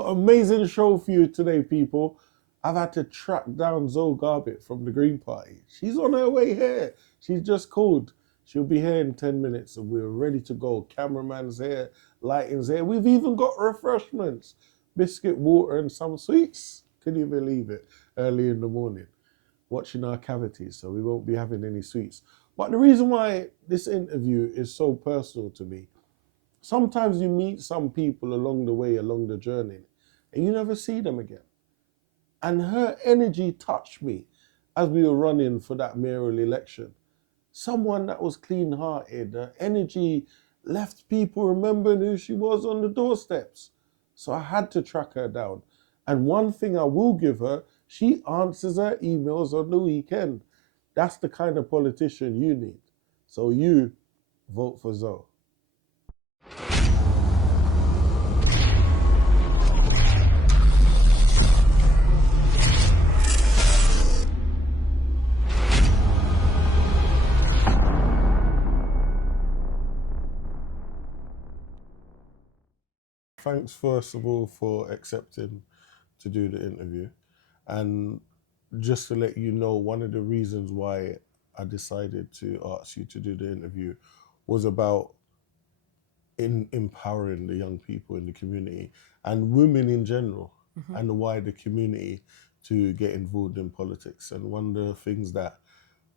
Got an amazing show for you today, people. I've had to track down Zoe Garbett from the Green Party. She's on her way here. She's just called. She'll be here in 10 minutes and we're ready to go. Cameraman's here, lighting's here. We've even got refreshments. Biscuit, water and some sweets. Can you believe it? Early in the morning. Watching our cavities, so we won't be having any sweets. But the reason why this interview is so personal to me, sometimes you meet some people along the way, along the journey, and you never see them again. And her energy touched me as we were running for that mayoral election. Someone that was clean-hearted, her energy left people remembering who she was on the doorsteps. So I had to track her down. And one thing I will give her, she answers her emails on the weekend. That's the kind of politician you need. So you vote for Zoe. Thanks, first of all, for accepting to do the interview. And just to let you know, one of the reasons why I decided to ask you to do the interview was about empowering the young people in the community and women in general and the wider community to get involved in politics. And one of the things that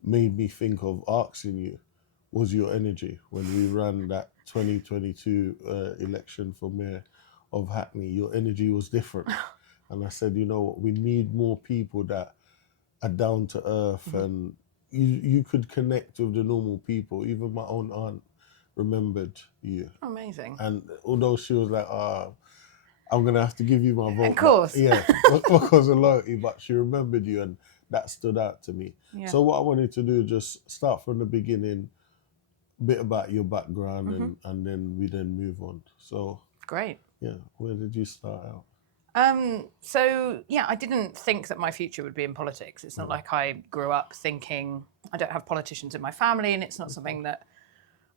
made me think of asking you was your energy when we ran that 2022 election for mayor of Hackney. Your energy was different. And I said, you know what, we need more people that are down to earth and you could connect with the normal people. Even my own aunt remembered you. Amazing. And although she was like, I'm going to have to give you my vote. Of course. Yeah, because of loyalty, but she remembered you and that stood out to me. Yeah. So what I wanted to do is just start from the beginning, a bit about your background and then we move on. So great. Yeah, where did you start out? I didn't think that my future would be in politics. It's not like I grew up thinking, I don't have politicians in my family and it's not something that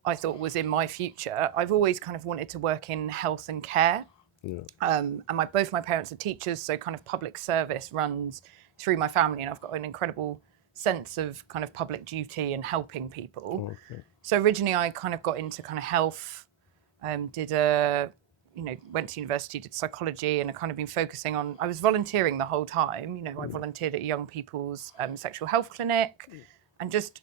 I thought was in my future. I've always kind of wanted to work in health and care. Yeah. And both my parents are teachers, so kind of public service runs through my family and I've got an incredible sense of kind of public duty and helping people. Okay. So originally I kind of got into kind of health, went to university, did psychology, and I kind of been focusing on, I was volunteering the whole time. I volunteered at a young people's sexual health clinic and just,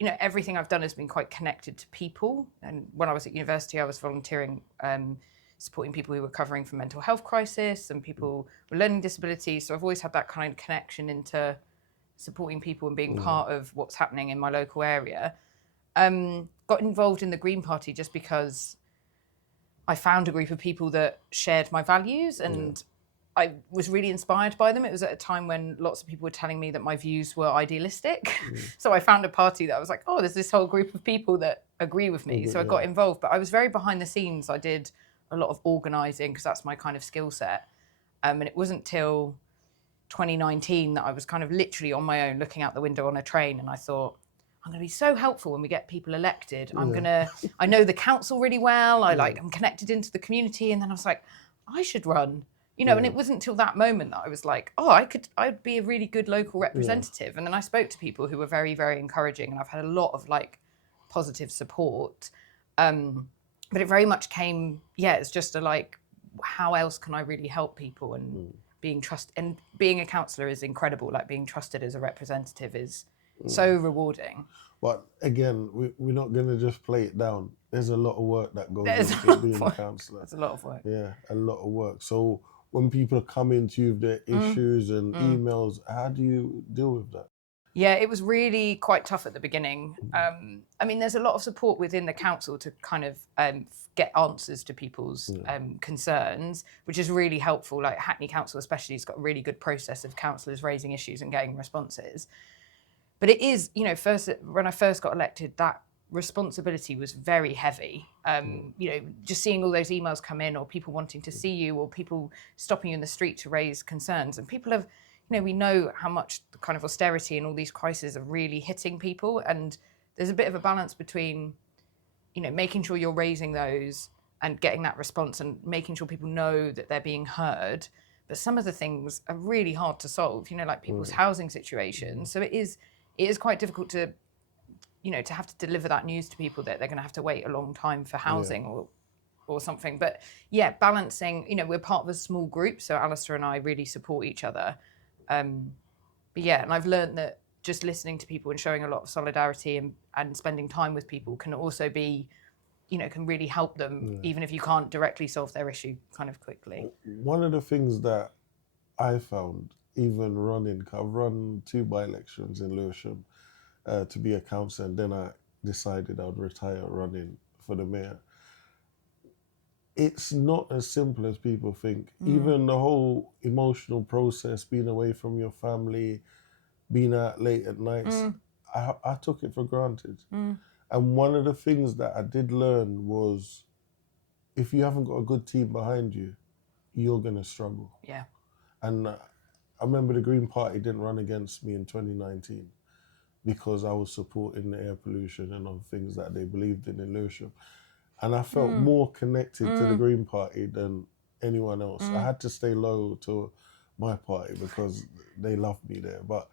everything I've done has been quite connected to people. And when I was at university, I was volunteering, supporting people who were recovering from mental health crisis and people with learning disabilities. So I've always had that kind of connection into supporting people and being part of what's happening in my local area. Got involved in the Green Party just because I found a group of people that shared my values and I was really inspired by them. It was at a time when lots of people were telling me that my views were idealistic. So I found a party that I was like, oh, there's this whole group of people that agree with me. So I got involved, but I was very behind the scenes. I did a lot of organising because that's my kind of skill set. And it wasn't till 2019 that I was kind of literally on my own looking out the window on a train and I thought, I'm going to be so helpful when we get people elected. I know the council really well. I'm connected into the community. And then I was like, I should run, and it wasn't until that moment that I was like, I'd be a really good local representative. And then I spoke to people who were very, very encouraging and I've had a lot of positive support. But it very much came, it's just how else can I really help people and being a councillor is incredible. Being trusted as a representative is so rewarding. But again, we're not going to just play it down. There's a lot of work that goes into being a councillor. There's a lot of work. Yeah, a lot of work. So when people come into you with their issues and emails, how do you deal with that? Yeah, it was really quite tough at the beginning. There's a lot of support within the council to kind of get answers to people's concerns, which is really helpful. Hackney Council especially has got a really good process of councillors raising issues and getting responses. But it is, when I first got elected, that responsibility was very heavy. Just seeing all those emails come in or people wanting to see you or people stopping you in the street to raise concerns. And people have, we know how much the kind of austerity and all these crises are really hitting people. And there's a bit of a balance between, making sure you're raising those and getting that response and making sure people know that they're being heard. But some of the things are really hard to solve, like people's housing situations. So it is quite difficult to, to have to deliver that news to people that they're going to have to wait a long time for housing or something. But yeah, balancing, we're part of a small group, so Alistair and I really support each other. But yeah, and I've learned that just listening to people and showing a lot of solidarity and spending time with people can also be, can really help them, even if you can't directly solve their issue kind of quickly. One of the things that I found, even running, I've run 2 by-elections in Lewisham to be a councillor, and then I decided I'd retire running for the mayor. It's not as simple as people think. Even the whole emotional process, being away from your family, being out late at nights, I took it for granted. And one of the things that I did learn was, if you haven't got a good team behind you, you're going to struggle. Yeah. And I remember the Green Party didn't run against me in 2019 because I was supporting the air pollution and other things that they believed in Lewisham. And I felt more connected to the Green Party than anyone else. I had to stay loyal to my party because they loved me there. But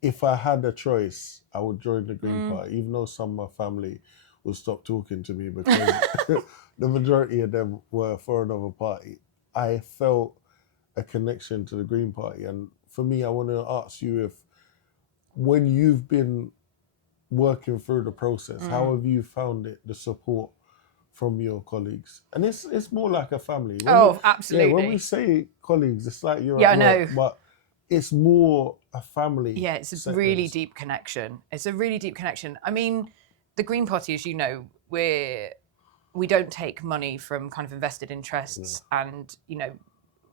if I had a choice, I would join the Green Party, even though some of my family would stop talking to me because the majority of them were for another party. I felt a connection to the Green Party. And for me, I want to ask you, if when you've been working through the process, how have you found it, the support from your colleagues? And it's more like a family. Absolutely. Yeah, when we say colleagues, it's like you're at work, I know. But it's more a family. Yeah, it's a really deep connection. It's a really deep connection. I mean, the Green Party, as you know, we don't take money from kind of invested interests, and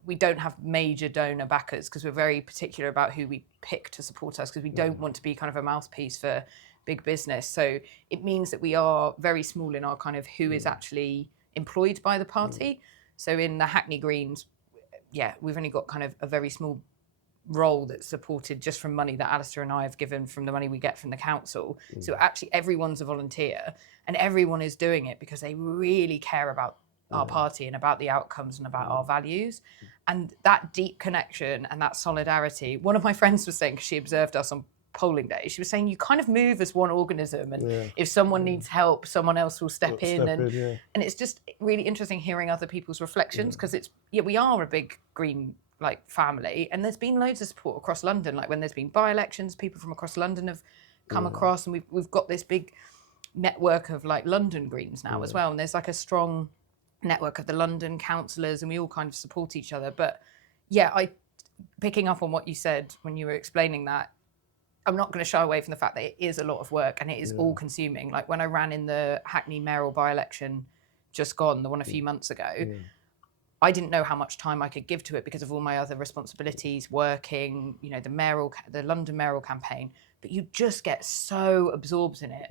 we don't have major donor backers because we're very particular about who we pick to support us, because we don't want to be kind of a mouthpiece for big business. So it means that we are very small in our kind of who is actually employed by the party. So in the Hackney Greens, we've only got kind of a very small role that's supported just from money that Alistair and I have given from the money we get from the council. So actually everyone's a volunteer, and everyone is doing it because they really care about our party and about the outcomes and about our values. And that deep connection and that solidarity, one of my friends was saying, because she observed us on polling day, she was saying you kind of move as one organism, and if someone needs help, someone else will step in. And it's just really interesting hearing other people's reflections, because we are a big green family, and there's been loads of support across London. Like when there's been by-elections, people from across London have come across, and we've got this big network of London Greens now as well, and there's a strong network of the London councillors, and we all kind of support each other. But picking up on what you said when you were explaining that, I'm not going to shy away from the fact that it is a lot of work and it is all consuming. Like when I ran in the Hackney Mayoral by-election just gone, the one a few months ago, I didn't know how much time I could give to it because of all my other responsibilities, working, the London mayoral campaign. But you just get so absorbed in it.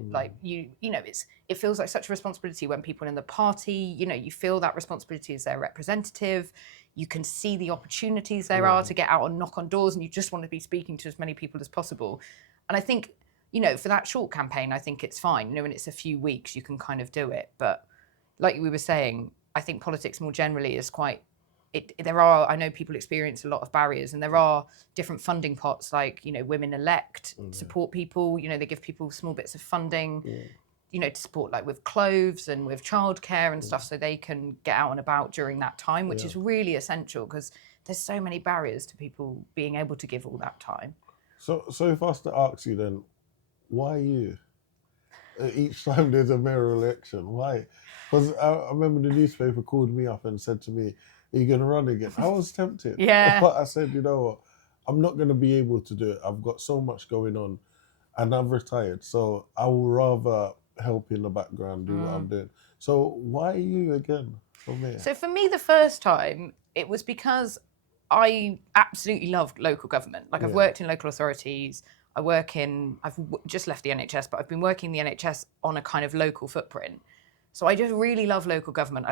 It feels like such a responsibility when people in the party, you feel that responsibility as their representative. You can see the opportunities there are to get out and knock on doors, and you just want to be speaking to as many people as possible. And I think, for that short campaign, I think it's fine. When it's a few weeks, you can kind of do it. But like we were saying, I think politics more generally is quite, I know people experience a lot of barriers, and there are different funding pots, Women Elect support people, they give people small bits of funding, to support with clothes and with childcare and stuff, so they can get out and about during that time, which is really essential, because there's so many barriers to people being able to give all that time. So if I was to ask you then, why you? Each time there's a mayoral election, why? Because I remember the newspaper called me up and said to me, "Are you going to run again?" I was tempted. But I said, you know what? I'm not going to be able to do it. I've got so much going on, and I've retired. So I will rather help in the background, do what I'm doing. So why you again for me? So for me, the first time, it was because I absolutely loved local government. I've worked in local authorities. I've just left the NHS, but I've been working in the NHS on a kind of local footprint. So I just really love local government.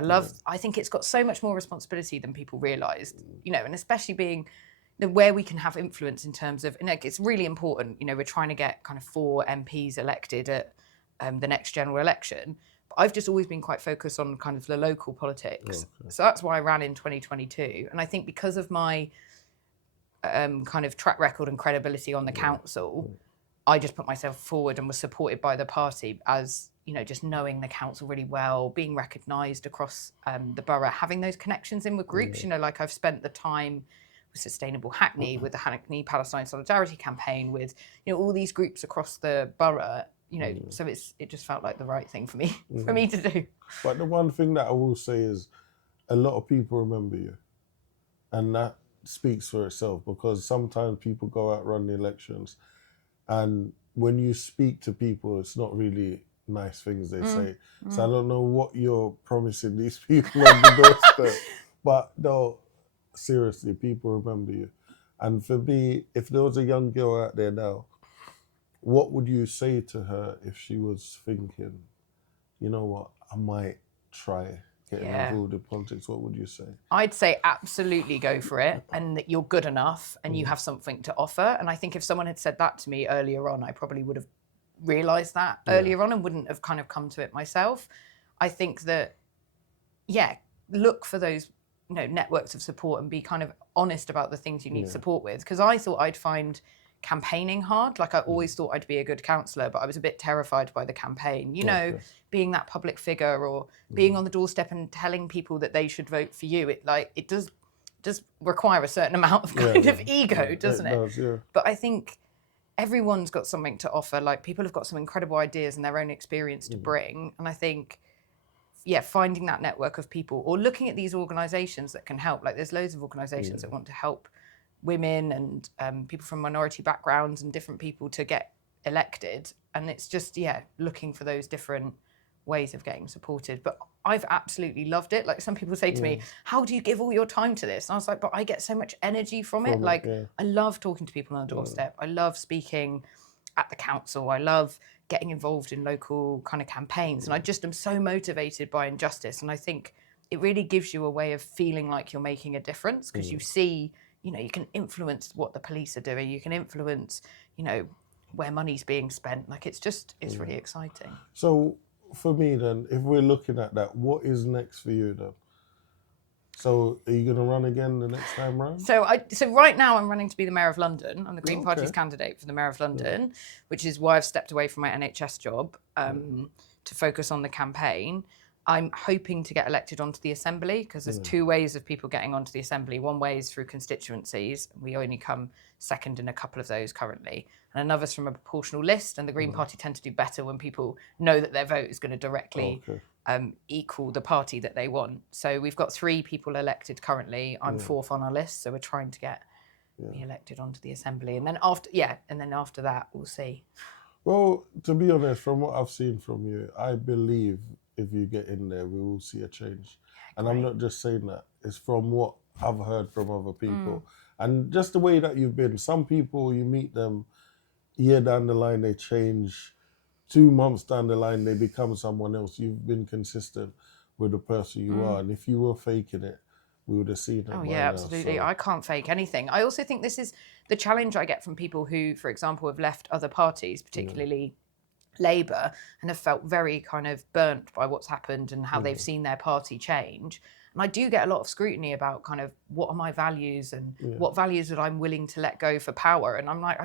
I think it's got so much more responsibility than people realised, and especially being where we can have influence in terms of, and it's really important, we're trying to get kind of 4 MPs elected at the next general election. But I've just always been quite focused on kind of the local politics. Okay. So that's why I ran in 2022. And I think because of my kind of track record and credibility on the council, I just put myself forward and was supported by the party as, you know, just knowing the council really well, being recognised across the borough, having those connections in with groups. You know, like I've spent the time with Sustainable Hackney, with the Hackney Palestine Solidarity Campaign, with, you know, all these groups across the borough. You know, so it just felt like the right thing for me to do. But the one thing that I will say is, a lot of people remember you, and that speaks for itself, because sometimes people go out run the elections, and when you speak to people, it's not really nice things they say. So I don't know what you're promising these people on the doorstep, but no, seriously, people remember you. And for me, if there was a young girl out there now, what would you say to her if she was thinking, you know what, I might try getting involved in politics? What would you say? I'd say absolutely go for it, and that you're good enough and you have something to offer. And I think if someone had said that to me earlier on, I probably would have realised that earlier on and wouldn't have kind of come to it myself. I think that, look for those, you know, networks of support and be kind of honest about the things you need support with. Because I thought I'd find campaigning hard. Like I always thought I'd be a good councillor, but I was a bit terrified by the campaign. You know, being that public figure or being on the doorstep and telling people that they should vote for you. It does require a certain amount of kind of ego, doesn't it? Does, yeah. But I think everyone's got something to offer. Like people have got some incredible ideas and their own experience to bring. And I think, finding that network of people or looking at these organisations that can help. Like there's loads of organisations that want to help women and people from minority backgrounds and different people to get elected. And it's just, looking for those different ways of getting supported. But I've absolutely loved it. Like some people say to me, how do you give all your time to this? And I was like, but I get so much energy from it. I love talking to people on the doorstep. I love speaking at the council. I love getting involved in local kind of campaigns. And I just am so motivated by injustice. And I think it really gives you a way of feeling like you're making a difference, because you see, you know, you can influence what the police are doing. You can influence, you know, where money's being spent. Like it's really exciting. So for me then, if we're looking at that, what is next for you then? So are you going to run again the next time round? So right now I'm running to be the Mayor of London. I'm the Green Party's candidate for the Mayor of London, which is why I've stepped away from my NHS job to focus on the campaign. I'm hoping to get elected onto the Assembly, because there's two ways of people getting onto the Assembly. One way is through constituencies. We only come second in a couple of those currently. And another's from a proportional list. And the Green Party tend to do better when people know that their vote is going to directly equal the party that they want. So we've got 3 people elected currently. I'm 4th on our list. So we're trying to get be elected onto the Assembly. And then after that, we'll see. Well, to be honest, from what I've seen from you, I believe if you get in there, we will see a change. And I'm not just saying that. It's from what I've heard from other people. And just the way that you've been. Some people, you meet them, a year down the line, they change. 2 months down the line, they become someone else. You've been consistent with the person you are. And if you were faking it, we would have seen it. Oh, yeah, absolutely. So I can't fake anything. I also think this is the challenge I get from people who, for example, have left other parties, particularly Labour, and have felt very kind of burnt by what's happened and how they've seen their party change. And I do get a lot of scrutiny about kind of what are my values and what values that I'm willing to let go for power. And I'm like,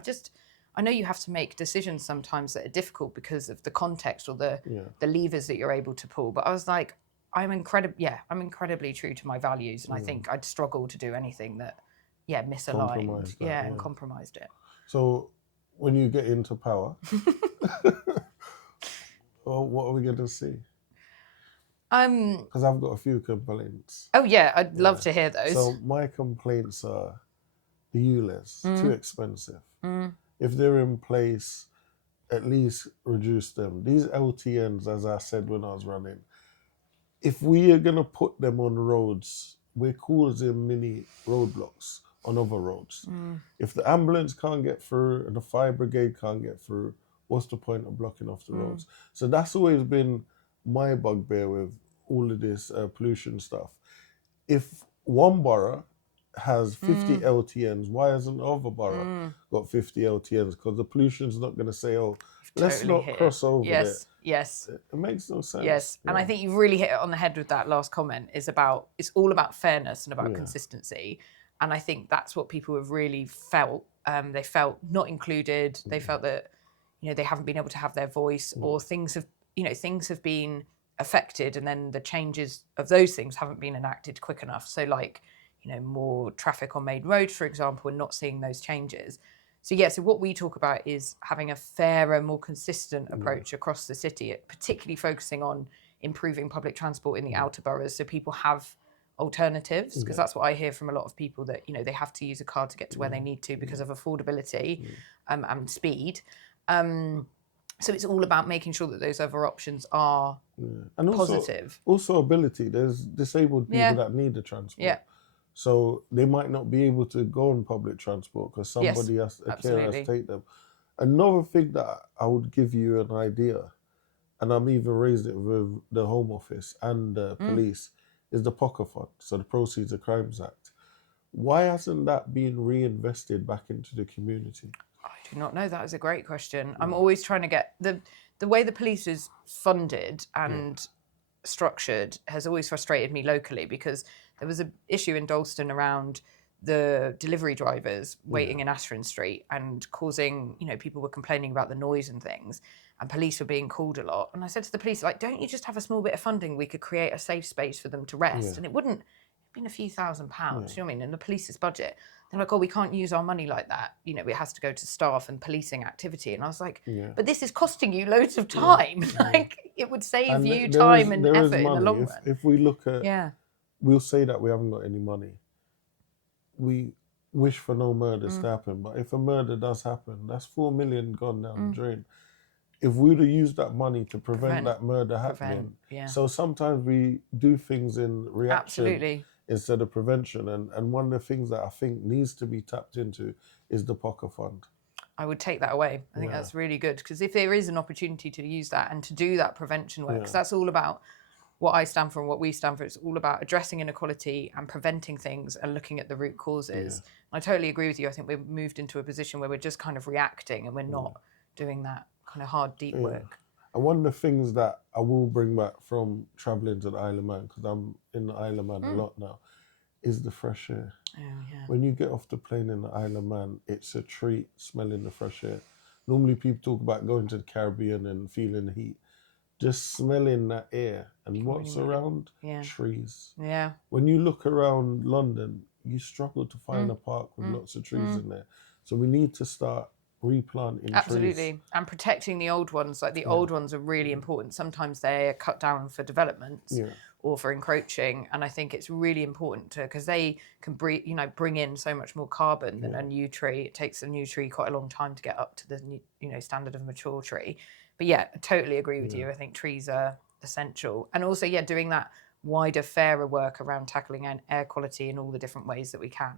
I know you have to make decisions sometimes that are difficult because of the context or the levers that you're able to pull. But I was like, I'm incredibly true to my values. And I think I'd struggle to do anything that, misaligned. And compromised it. So when you get into power, well, what are we going to see? Because I've got a few complaints. Oh, yeah, I'd love to hear those. So my complaints are the ULEZ, too expensive. If they're in place, at least reduce them. These LTNs, as I said when I was running, if we are going to put them on roads, we're causing mini roadblocks on other roads. If the ambulance can't get through and the fire brigade can't get through, what's the point of blocking off the roads? So that's always been my bugbear with all of this pollution stuff. If one borough has 50 LTNs. Why hasn't the other borough got 50 LTNs? Because the pollution's not going to say, oh, let's Totally not hit cross it. over there. Yes. It makes no sense. Yes, and I think you've really hit it on the head with that last comment. It's all about fairness and about consistency, and I think that's what people have really felt. They felt not included. They felt that they haven't been able to have their voice, or things have been affected, and then the changes of those things haven't been enacted quick enough. So like more traffic on main roads, for example, and not seeing those changes. So so what we talk about is having a fairer, more consistent approach across the city, particularly focusing on improving public transport in the outer boroughs so people have alternatives, because that's what I hear from a lot of people, that they have to use a car to get to where they need to because of affordability and speed. So it's all about making sure that those other options are and positive. Also ability. There's disabled people that need the transport. Yeah. So they might not be able to go on public transport because somebody a carer has to take them. Another thing that I would give you an idea, and I'm even raised it with the Home Office and the police, is the POCA Fund, so the Proceeds of Crimes Act. Why hasn't that been reinvested back into the community? I do not know. That is a great question. I'm always trying to get the way the police is funded and structured has always frustrated me locally, because there was an issue in Dalston around the delivery drivers waiting in Ashford Street and causing, people were complaining about the noise and things, and police were being called a lot. And I said to the police, like, don't you just have a small bit of funding? We could create a safe space for them to rest. And it wouldn't have been a few £1,000s, you know what I mean, in the police's budget. They're like, oh, we can't use our money like that. It has to go to staff and policing activity. And I was like, but this is costing you loads of time. Like, it would save you time and effort in the long run. If we look at, we'll say that we haven't got any money. We wish for no murders to happen. But if a murder does happen, that's 4 million gone down the drain. If we'd have used that money to prevent that murder happening. So sometimes we do things in reaction instead of prevention. And one of the things that I think needs to be tapped into is the POCA Fund. I would take that away. I think that's really good, because if there is an opportunity to use that and to do that prevention work, because that's all about what I stand for and what we stand for. It's all about addressing inequality and preventing things and looking at the root causes. I totally agree with you. I think we've moved into a position where we're just kind of reacting and we're not doing that kind of hard, deep work. And one of the things that I will bring back from travelling to the Isle of Man, because I'm in the Isle of Man a lot now, is the fresh air. When you get off the plane in the Isle of Man, it's a treat smelling the fresh air. Normally people talk about going to the Caribbean and feeling the heat. Just smelling that air and what's around? Trees. When you look around London, you struggle to find a park with lots of trees in there. So we need to start replanting trees. And protecting the old ones. Like the old ones are really important. Sometimes they're cut down for developments or for encroaching, and I think it's really important to, because they can bring in so much more carbon than a new tree. It takes a new tree quite a long time to get up to the standard of a mature tree. But I totally agree with you. I think trees are essential, and also doing that wider, fairer work around tackling air quality in all the different ways that we can.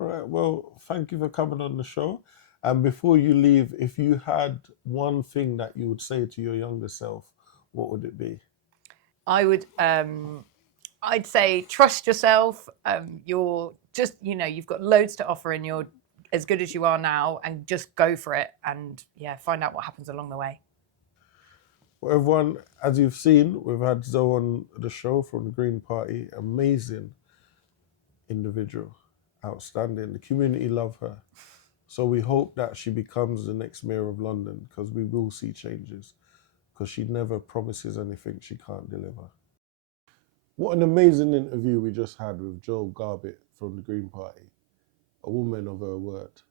All right, well, thank you for coming on the show. And before you leave, if you had one thing that you would say to your younger self, what would it be? I would, I'd say trust yourself. You're just, you've got loads to offer and you're as good as you are now, and just go for it and find out what happens along the way. Well, everyone, as you've seen, we've had Zoe on the show from the Green Party. Amazing individual. Outstanding. The community love her. So we hope that she becomes the next mayor of London, because we will see changes, because she never promises anything she can't deliver. What an amazing interview we just had with Zoe Garbett from the Green Party, a woman of her word.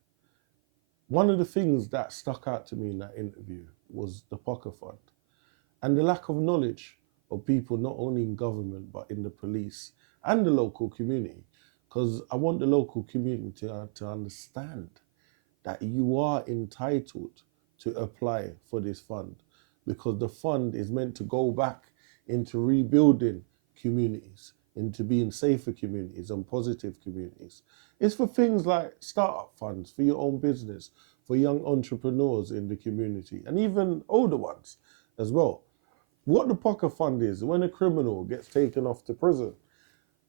One of the things that stuck out to me in that interview was the POCA Fund and the lack of knowledge of people not only in government but in the police and the local community. Because I want the local community to understand that you are entitled to apply for this fund, because the fund is meant to go back into rebuilding communities, into being safer communities and positive communities. It's for things like startup funds, for your own business, for young entrepreneurs in the community, and even older ones as well. What the POCA Fund is, when a criminal gets taken off to prison,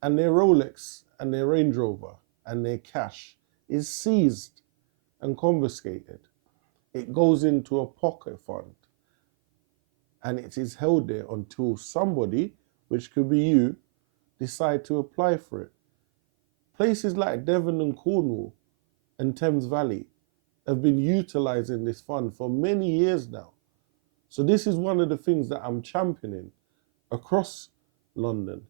and their Rolex and their Range Rover and their cash is seized and confiscated. It goes into a pocket fund and it is held there until somebody, which could be you, decide to apply for it. Places like Devon and Cornwall and Thames Valley have been utilising this fund for many years now. So this is one of the things that I'm championing across London,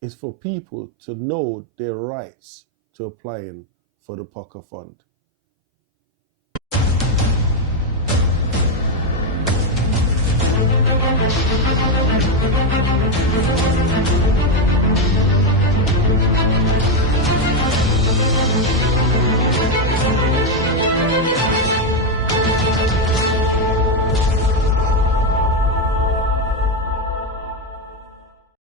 is for people to know their rights to applying for the Pocket Fund.